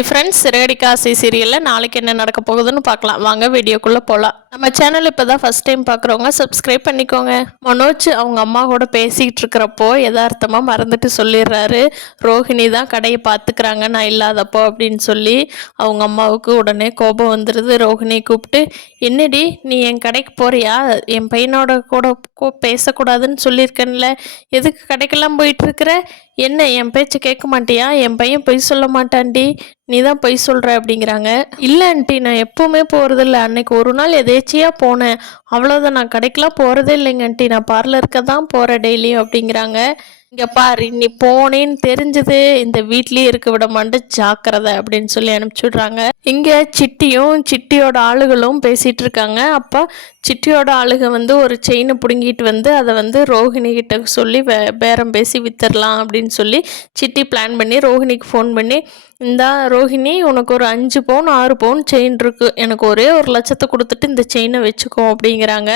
Hi friends, Siragadikka ஆசை சீரியலில் நாளைக்கு என்ன நடக்க போகுதுன்னு பார்க்கலாம். வாங்க வீடியோக்குள்ளே போகலாம். நம்ம சேனல் இப்போ தான் ஃபஸ்ட் டைம் பார்க்குறவங்க சப்ஸ்கிரைப் பண்ணிக்கோங்க. மனோஜ் அவங்க அம்மா கூட பேசிக்கிட்டு இருக்கிறப்போ யதார்த்தமாக மறந்துட்டு சொல்லிடுறாரு, ரோஹிணி தான் கடையை பார்த்துக்கிறாங்க நான் இல்லாதப்போ அப்படின்னு சொல்லி. அவங்க அம்மாவுக்கு உடனே கோபம் வந்துடுது. ரோஹிணியை கூப்பிட்டு, என்னடி நீ என் கடைக்கு போறியா? என் பையனோட கூட பேசக்கூடாதுன்னு சொல்லியிருக்கேன்ல, எதுக்கு கடைக்கெல்லாம் போயிட்டுருக்குற? என்ன என் பேச்சு கேட்க மாட்டியா? என் பையன் பொய் சொல்ல மாட்டான்டி, நீ தான் பொய் சொல்கிற அப்படிங்கிறாங்க. இல்லை ஆண்டி, நான் எப்போவுமே போகிறதில்ல, அன்னைக்கு ஒரு நாள் எதேச்சியாக போனேன், அவ்வளோதான். நான் கடைக்கெலாம் போகிறதே இல்லைங்க ஆண்டி, நான் பார்லருக்கு தான் போகிறேன் டெய்லியும் அப்படிங்கிறாங்க. இங்கே பாரு, நீ போனேன்னு தெரிஞ்சது இந்த வீட்லேயே இருக்க விட மாட்டேன், ஜாக்கிரதை அப்படின்னு சொல்லி அனுப்பிச்சுடுறாங்க. இங்கே சிட்டியும் சிட்டியோட ஆளுகளும் பேசிகிட்டு இருக்காங்க. அப்போ சிட்டியோட ஆளுக வந்து ஒரு செயினை பிடுங்கிட்டு வந்து அதை வந்து ரோஹிணி கிட்ட சொல்லி பேரம் பேசி வித்துடலாம் அப்படின்னு சொல்லி சிட்டி பிளான் பண்ணி ரோஹிணிக்கு ஃபோன் பண்ணி, இந்தா ரோஹிணி, உனக்கு ஒரு 5 பவுன் 6 பவுன் செயின் இருக்குது, எனக்கு ஒரே 1,00,000 கொடுத்துட்டு இந்த செயினை வச்சுக்கோ அப்படிங்கிறாங்க.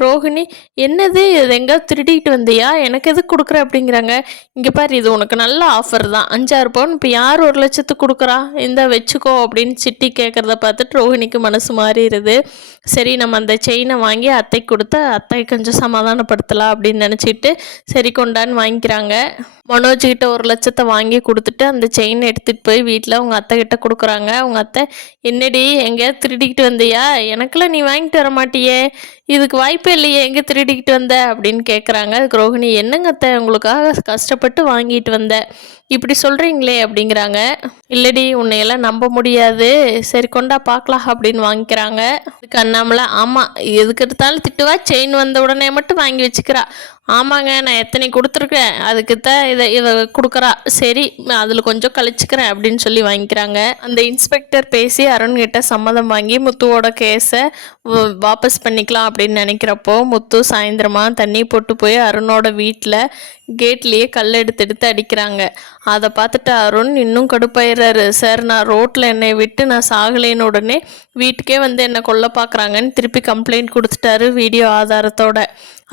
ரோஹிணி, என்னது இது, எங்கே திருடிக்கிட்டு வந்தியா, எனக்கு எதுக்கு கொடுக்குற அப்படிங்கிறாங்க. இங்கே பாரு, இது உனக்கு நல்ல ஆஃபர் தான், 5-6 பவுன் இப்போ யார் 1,00,000 கொடுக்குறா, இந்த வச்சுக்கோ அப்படின்னு சிட்டி கேட்குறத பார்த்துட்டு ரோஹிணிக்கு மனசு மாறிடுது. சரி, நம்ம அந்த செயினை வாங்கி அத்தைக்கு கொடுத்து அத்தை கொஞ்சம் சமாதானப்படுத்தலாம் அப்படின்னு நினச்சிட்டு சரி கொண்டான்னு வாங்கிக்கிறாங்க. மனோஜ்கிட்ட 1,00,000 வாங்கி கொடுத்துட்டு அந்த செயினை எடுத்துகிட்டு போய் வீட்டில் அவங்க அத்தை கிட்ட கொடுக்குறாங்க. அவங்க அத்தை, என்னடி எங்கேயாவது திருடிக்கிட்டு வந்தியா, எனக்கெல்லாம் நீ வாங்கிட்டு வர மாட்டியே, இதுக்கு வாய்ப்பே இல்லையே, எங்கே திருடிக்கிட்டு வந்த அப்படின்னு கேட்குறாங்க. அதுக்கு ரோஹிணி, என்னங்க அத்தை, உங்களுக்காக கஷ்டப்பட்டு வாங்கிட்டு வந்தேன், இப்படி சொல்கிறீங்களே அப்படிங்கிறாங்க. இல்லடி, உன்னையெல்லாம் நம்ப முடியாது, சரி கொண்டா பார்க்கலாம் அப்படின்னு வாங்கிக்கிறாங்க. அதுக்கு அண்ணாமலை, ஆமாம் எதுக்கு எடுத்தாலும் திட்டுவா, செயின் வந்த உடனே மட்டும் வாங்கி வச்சுக்கிறா, ஆமாங்க நான் எத்தனை கொடுத்துருக்கேன், அதுக்கு தான் இதை கொடுக்குறா, சரி அதில் கொஞ்சம் கழிச்சுக்கிறேன் அப்படின்னு சொல்லி வாங்கிக்கிறாங்க. அந்த இன்ஸ்பெக்டர் பேசி அருண்கிட்ட சம்மதம் வாங்கி முத்துவோட கேஸை வாபஸ் பண்ணிக்கலாம் அப்படின்னு நினைக்கிறப்போ முத்து சாயந்தரமாக தண்ணி போட்டு போய் அருணோட வீட்டில் கேட்லேயே கல் எடுத்து அடிக்கிறாங்க. அதை பார்த்துட்டு அருண் இன்னும் கடுப்பாயிடுறாரு. சார், நான் ரோட்டில் என்னை விட்டு நான் சாகலேன்னு உடனே வீட்டுக்கே வந்து என்னை கொல்ல பார்க்குறாங்கன்னு திருப்பி கம்ப்ளைண்ட் கொடுத்துட்டாரு வீடியோ ஆதாரத்தோட.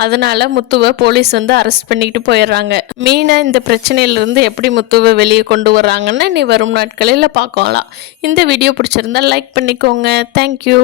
அதனால முத்துவை போலீஸ் வந்து அரெஸ்ட் பண்ணிக்கிட்டு போயிடுறாங்க. மீனா இந்த பிரச்சனையிலிருந்து எப்படி முத்துவை வெளியே கொண்டு வர்றாங்கன்னு நீ வரும் நாட்களில் பார்க்கலாம். இந்த வீடியோ பிடிச்சிருந்தா லைக் பண்ணிக்கோங்க. தேங்க்யூ.